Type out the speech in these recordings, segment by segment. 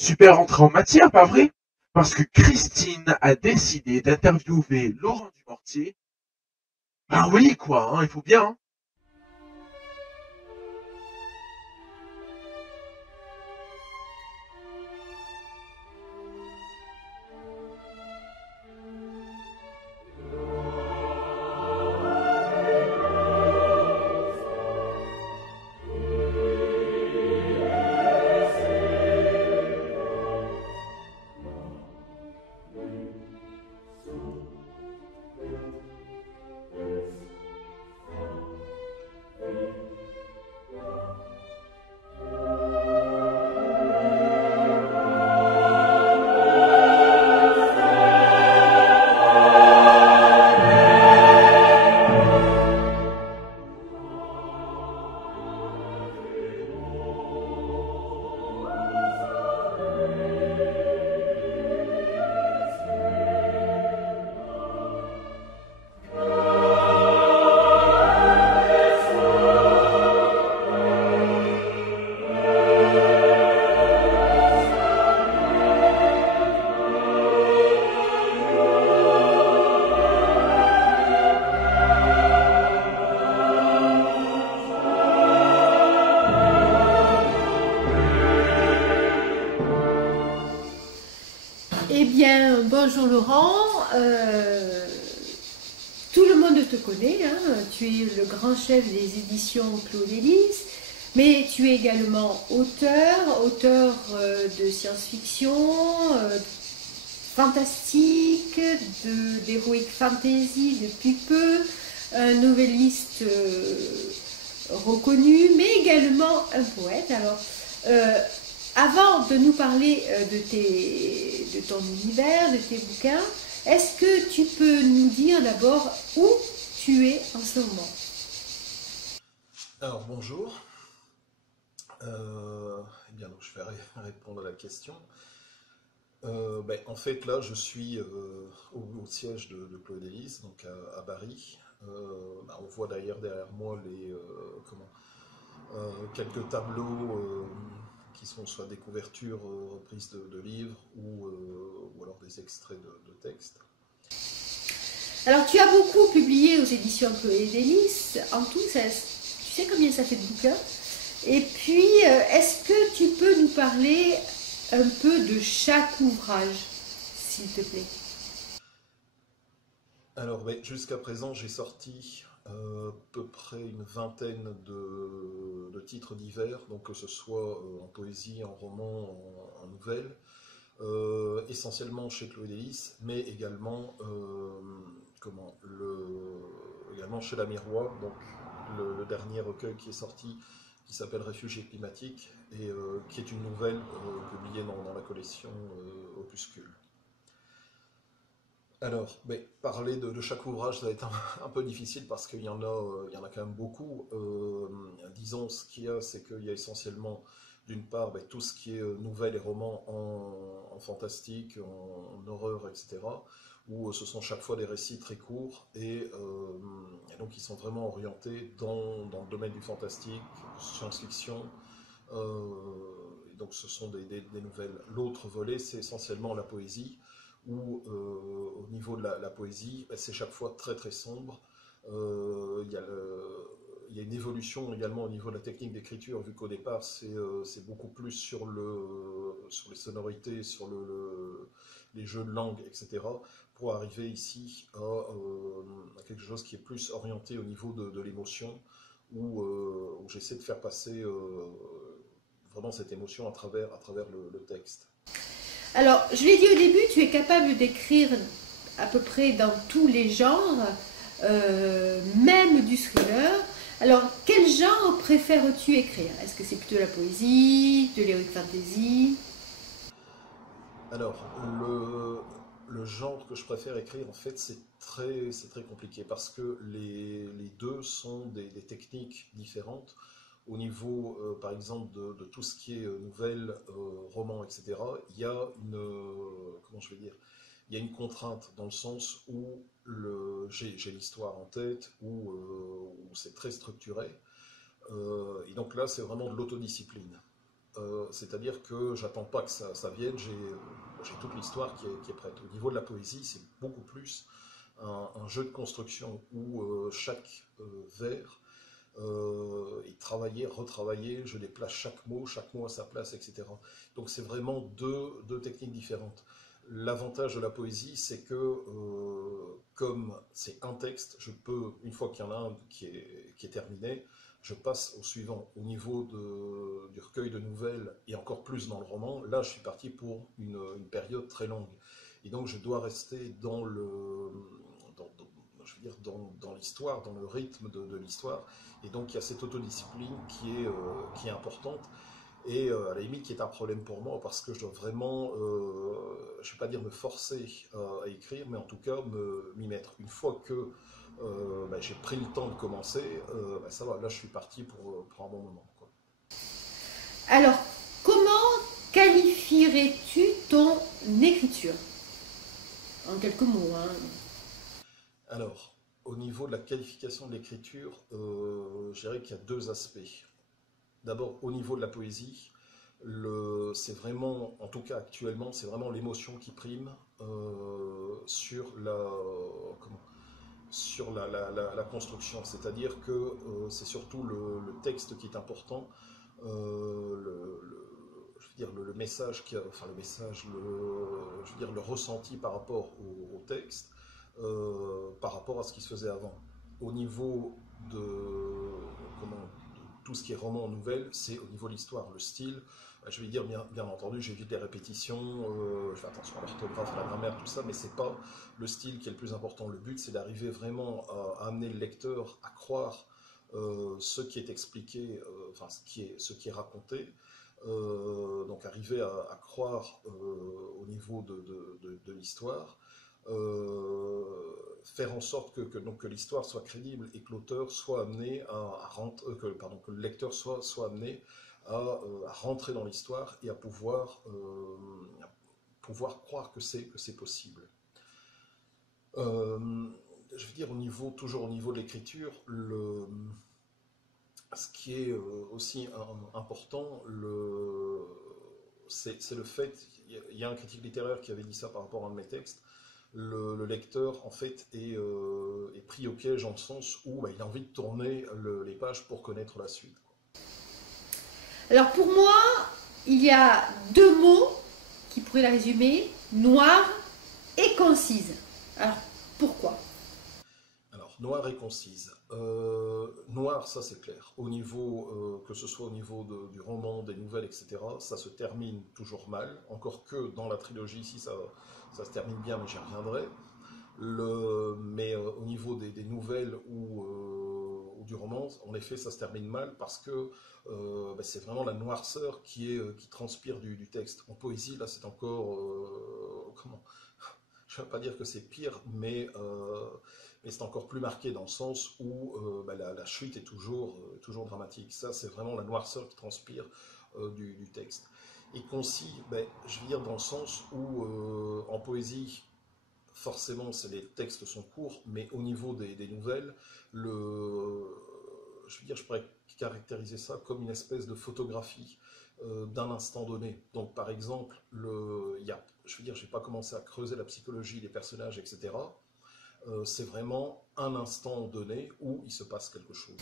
Super entrée en matière, pas vrai? Parce que Christine a décidé d'interviewer Laurent Dumortier. Bah oui, quoi, hein, il faut bien, hein. Eh bien, bonjour Laurent. Tout le monde te connaît, hein. Tu es le grand chef des éditions Claude Hélice, mais tu es également auteur de science-fiction, fantastique, d'heroic fantasy depuis peu, un novelliste reconnu, mais également un poète. Alors, euh, avant de nous parler de ton univers, de tes bouquins, est-ce que tu peux nous dire d'abord où tu es en ce moment? Alors bonjour. Eh bien, donc, je vais répondre à la question. En fait, là, je suis au siège de Claude Hélice, donc à Bari. On voit d'ailleurs derrière moi quelques tableaux qui sont soit des couvertures reprises de livres ou alors des extraits de textes. Alors, tu as beaucoup publié aux éditions Chloé et Délices. En tout, tu sais combien ça fait de bouquins? Et puis, est-ce que tu peux nous parler un peu de chaque ouvrage, s'il te plaît? Alors, jusqu'à présent, j'ai sorti à peu près une vingtaine de titres divers, donc que ce soit en poésie, en roman, en nouvelle, essentiellement chez Chloé Délice, mais également, également chez La Miroir, donc le dernier recueil qui est sorti, qui s'appelle Réfugiés climatiques, et qui est une nouvelle publiée dans la collection Opuscule. Alors, parler de chaque ouvrage, ça va être un peu difficile parce il y en a quand même beaucoup. Disons, ce qu'il y a, c'est qu'il y a essentiellement, d'une part, tout ce qui est nouvelles et romans en fantastique, en horreur, etc., où ce sont chaque fois des récits très courts et donc ils sont vraiment orientés dans le domaine du fantastique, science-fiction. Et donc, ce sont des nouvelles. L'autre volet, c'est essentiellement la poésie où au niveau de la poésie, c'est chaque fois très très sombre. Il y a il y a une évolution également au niveau de la technique d'écriture, vu qu'au départ c'est beaucoup plus sur les sonorités, sur les jeux de langue, etc., pour arriver ici à quelque chose qui est plus orienté au niveau de l'émotion, où j'essaie de faire passer vraiment cette émotion à travers le texte. Alors, je l'ai dit au début, tu es capable d'écrire à peu près dans tous les genres, même du thriller. Alors, quel genre préfères-tu écrire? Est-ce que c'est plutôt la poésie, de l'heroic fantasy? Alors, le genre que je préfère écrire, en fait, c'est très compliqué parce que les deux sont des techniques différentes. Au niveau, par exemple, de tout ce qui est nouvelle, roman, etc., il y a comment je vais dire, il y a une contrainte dans le sens où j'ai l'histoire en tête, où c'est très structuré. Et donc là, c'est vraiment de l'autodiscipline. c'est-à-dire que j'attends pas que ça vienne, j'ai toute l'histoire qui est prête. Au niveau de la poésie, c'est beaucoup plus un jeu de construction où chaque vers est travaillé, retravaillé, je déplace chaque mot à sa place, etc. Donc c'est vraiment deux techniques différentes. L'avantage de la poésie, c'est que comme c'est un texte, je peux, une fois qu'il y en a un qui est terminé, je passe au suivant. Au niveau du recueil de nouvelles, et encore plus dans le roman, là je suis parti pour une période très longue. Et donc je dois rester dans je veux dire, dans l'histoire, dans le rythme de l'histoire. Et donc il y a cette autodiscipline qui est importante. Et à la limite qui est un problème pour moi parce que je dois vraiment, je ne vais pas dire me forcer à écrire, mais en tout cas m'y mettre. Une fois que j'ai pris le temps de commencer, ça va, là je suis parti pour un bon moment, quoi. Alors, comment qualifierais-tu ton écriture? En quelques mots, hein. Alors, au niveau de la qualification de l'écriture, je dirais qu'il y a deux aspects. D'abord, au niveau de la poésie, c'est vraiment, en tout cas actuellement, c'est vraiment l'émotion qui prime sur la construction. C'est-à-dire que c'est surtout le texte qui est important, je veux dire, le message, enfin le message, je veux dire, le ressenti par rapport au texte, par rapport à ce qui se faisait avant. Au niveau de tout ce qui est roman en nouvelle, c'est au niveau de l'histoire. Le style, je vais dire bien entendu, j'évite les répétitions, je fais attention à l'orthographe, à la grammaire, tout ça, mais c'est pas le style qui est le plus important. Le but, c'est d'arriver vraiment à amener le lecteur à croire ce qui est expliqué, enfin ce qui est raconté. Donc arriver à croire au niveau de l'histoire. Faire en sorte que l'histoire soit crédible et que l'auteur soit amené que le lecteur soit amené à rentrer dans l'histoire et à pouvoir croire que c'est possible. Je veux dire, toujours au niveau de l'écriture, ce qui est aussi important, c'est le fait, il y a un critique littéraire qui avait dit ça par rapport à un de mes textes, le lecteur en fait est pris au piège en le sens où il a envie de tourner les pages pour connaître la suite, quoi. Alors pour moi, il y a deux mots qui pourraient la résumer, noire et concise. Alors pourquoi? Alors, noire et concise. Noir, ça c'est clair. Au niveau, que ce soit au niveau du roman, des nouvelles, etc., ça se termine toujours mal. Encore que dans la trilogie, ici, ça se termine bien, mais j'y reviendrai. Mais au niveau des nouvelles ou du roman, en effet, ça se termine mal parce que c'est vraiment la noirceur qui transpire du texte. En poésie, là, c'est encore... Je ne vais pas dire que c'est pire, mais c'est encore plus marqué dans le sens où la chute est toujours dramatique. Ça, c'est vraiment la noirceur qui transpire du texte. Et concis, je veux dire dans le sens où en poésie, forcément, les textes sont courts, mais au niveau des nouvelles, je veux dire, je pourrais caractériser ça comme une espèce de photographie d'un instant donné. Donc, par exemple, je veux dire, je n'ai pas commencé à creuser la psychologie des personnages, etc. C'est vraiment un instant donné où il se passe quelque chose.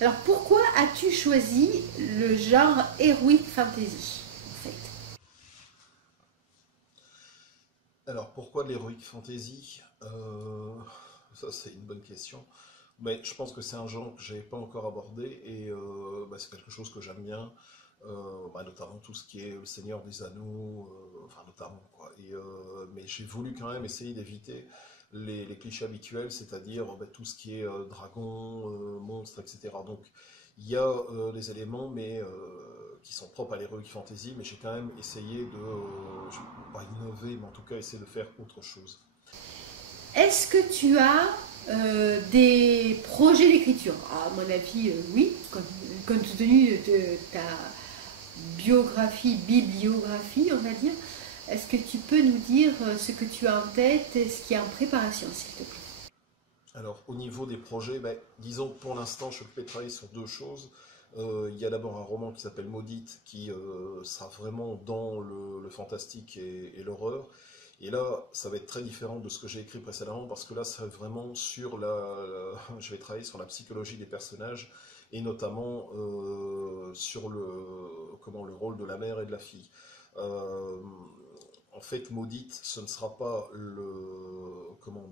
Alors, pourquoi as-tu choisi le genre heroic fantasy, en fait? Alors, pourquoi de l'heroic fantasy? Ça, c'est une bonne question. Mais je pense que c'est un genre que je n'ai pas encore abordé et c'est quelque chose que j'aime bien. Notamment tout ce qui est le Seigneur des Anneaux, enfin notamment quoi. Mais j'ai voulu quand même essayer d'éviter les clichés habituels, c'est-à-dire tout ce qui est dragon, monstre, etc. Donc il y a des éléments mais qui sont propres à l'heroic fantasy, mais j'ai quand même essayé je ne vais pas innover, mais en tout cas essayer de faire autre chose. Est-ce que tu as des projets d'écriture? À mon avis, oui, compte tenu de ta bibliographie, on va dire. Est-ce que tu peux nous dire ce que tu as en tête et ce qui est en préparation, s'il te plaît? Alors, au niveau des projets, disons que pour l'instant, je peux travailler sur deux choses. Il y a d'abord un roman qui s'appelle Maudite, qui sera vraiment dans le fantastique et l'horreur. Et là, ça va être très différent de ce que j'ai écrit précédemment, parce que là, c'est vraiment sur je vais travailler sur la psychologie des personnages, et notamment sur le rôle de la mère et de la fille. Euh, En fait, maudite, ce ne sera pas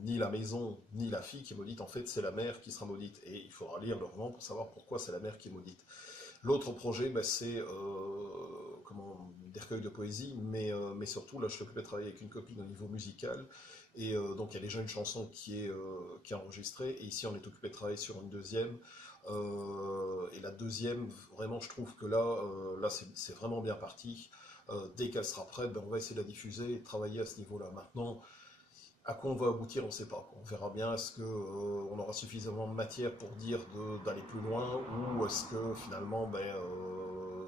ni la maison, ni la fille qui est maudite. En fait, c'est la mère qui sera maudite. Et il faudra lire le roman pour savoir pourquoi c'est la mère qui est maudite. L'autre projet, bah, c'est des recueils de poésie, mais surtout, là, je suis occupé de travailler avec une copine au niveau musical. Et donc, il y a déjà une chanson qui est enregistrée. Et ici, on est occupé de travailler sur une deuxième. Et la deuxième, vraiment, je trouve que là c'est vraiment bien parti. Dès qu'elle sera prête, ben, on va essayer de la diffuser et de travailler à ce niveau-là. Maintenant, à quoi on va aboutir, on ne sait pas. On verra bien, est-ce qu'on aura suffisamment de matière pour dire d'aller plus loin, ou est-ce que finalement,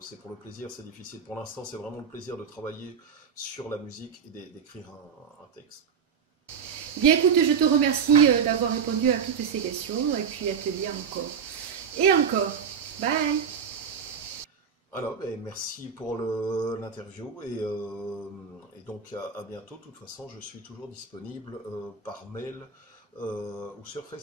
c'est pour le plaisir, c'est difficile. Pour l'instant, c'est vraiment le plaisir de travailler sur la musique et d'écrire un texte. Bien écoute, je te remercie d'avoir répondu à toutes ces questions et puis à te dire encore. Et encore. Bye. Alors, ben, merci pour l'interview et donc à bientôt. De toute façon, je suis toujours disponible par mail ou sur Facebook.